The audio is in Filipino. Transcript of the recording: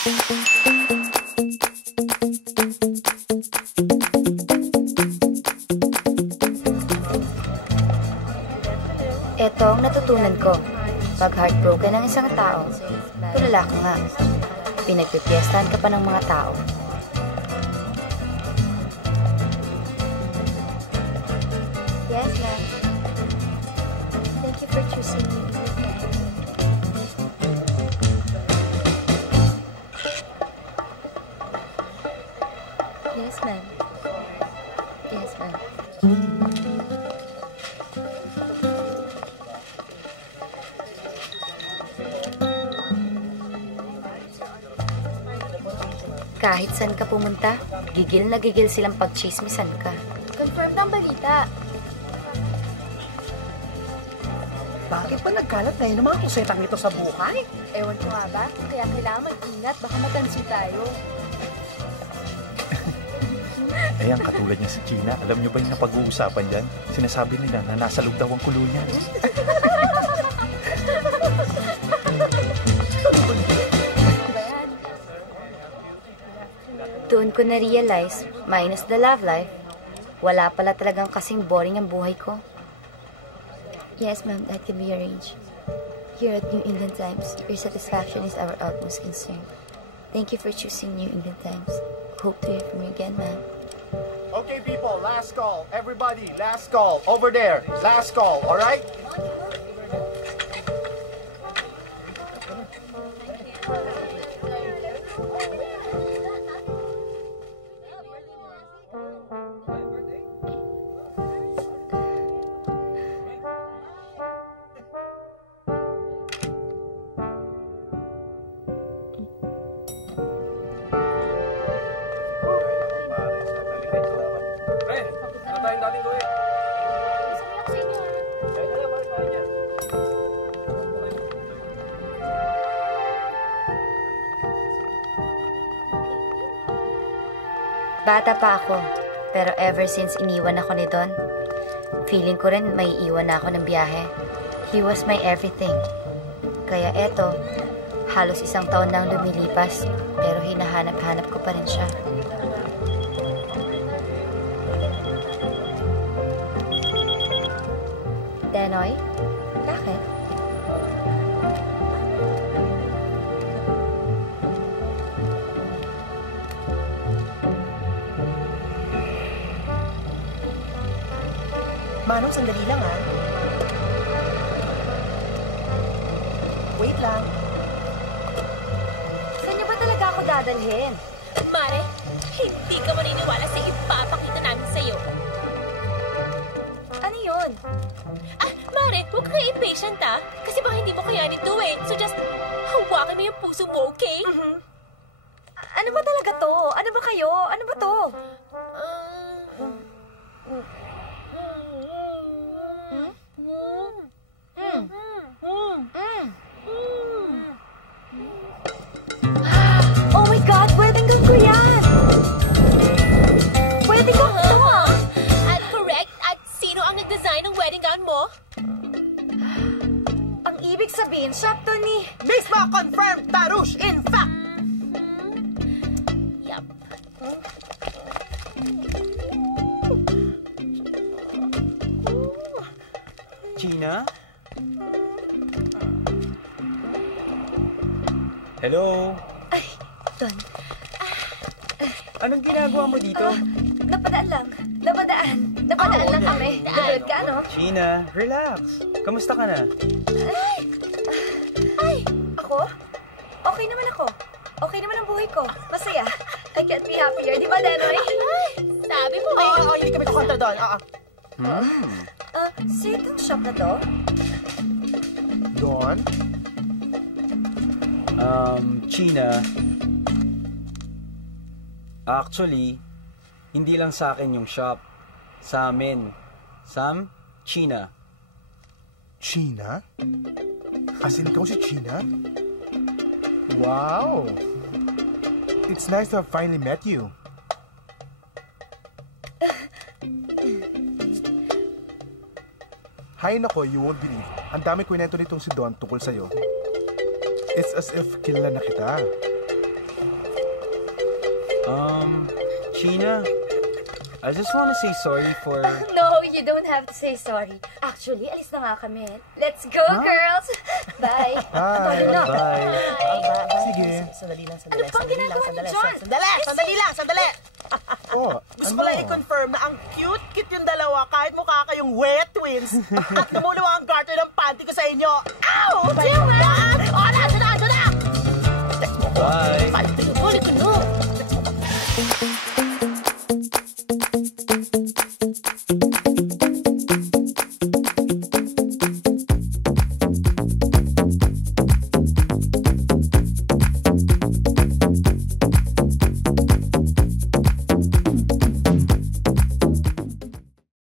Ito ang natutunan ko. Pag heartbroken ang isang tao, tulala ka nga. Pinagpipiestahan ka pa ng mga tao. Yes, ma'am. Thank you for choosing me. Yes, ma'am. Yes, ma'am. Kahit saan ka pumunta, gigil na gigil silang pagchismisan ka. Confirmed ang balita. Bakit ba nagkalat na yun ang mga kusetang ito sa buhay? Ewan ko nga ba? Kaya kailangan mag-ingat. Baka matansi tayo. Eh, ang katulad niya si Gina, alam niyo ba yung napag-uusapan dyan? Sinasabi nila na nasa loob daw ang kulo niya. Doon ko na-realize, minus the love life, wala pala talagang kasing boring ang buhay ko. Yes, ma'am, that can be arranged. Here at New England Times, your satisfaction is our utmost concern. Thank you for choosing New England Times. Hope to hear from you again, ma'am. Okay, people, last call. Everybody, last call. Over there, last call, all right? Bata pa ako, pero ever since iniwan ako ni Don, feeling ko rin may iwan na ako ng biyahe. He was my everything. Kaya eto, halos 1 taon nang lumilipas, pero hinahanap-hanap ko pa rin siya. Denoy, bakit? Manong, sandali lang, ha? Wait lang. Saan niyo ba talaga ako dadalhin? Mare, hindi ka maniniwala sa ipapakita namin sa'yo. Ano yun? Mare, huwag ka impatient, ha? Kasi baka hindi mo kayanin to, eh. So just, hawakan mo yung puso mo, okay? Ano ba talaga to? Ano ba kayo? Ano ba to? Oh my God! Pwedeng gawin ko yan! Pwede ko ito, ah! At correct? At sino ang nag-design ng wedding gown mo? Ang ibig sabihin, shop to ni... Mismo confirmed, Tarush, in fact! Yup. Gina? Hello? Ay, Don. Anong ginagawa mo dito? Napadaan lang. Napadaan lang kami. Dulod ka, no? Gina, relax. Kamusta ka na? Ay! Ako? Okay naman ako. Okay naman ang buhay ko. Masaya. I can't be happier. Di ba, Denoy? Sabi mo, eh. Oo, hindi kami kukontra doon. So itong shop na to? Don? Gina. Actually, hindi lang sa akin yung shop. Sa amin. Sam, Gina. Gina? As in, ikaw si Gina? Wow! It's nice to have finally met you. Hay nako, you won't believe. Ang dami kwento nitong si Don tungkol sa'yo. It's as if kilala na kita. China, I just want to say sorry for... No, you don't have to say sorry. Actually, alis na nga kami. Let's go, girls! Bye! Bye! Bye. Sige. Sandali lang, Ano pang ginagawa niyo dyan? Sandali! Oh, Gusto ko lang i-confirm na ang cute-cute yung dalawa kahit mukha kayong wet twins at lumuluwa ang garter ng panty ko sa inyo. Ow! Ba yan? Oh, na! Bye.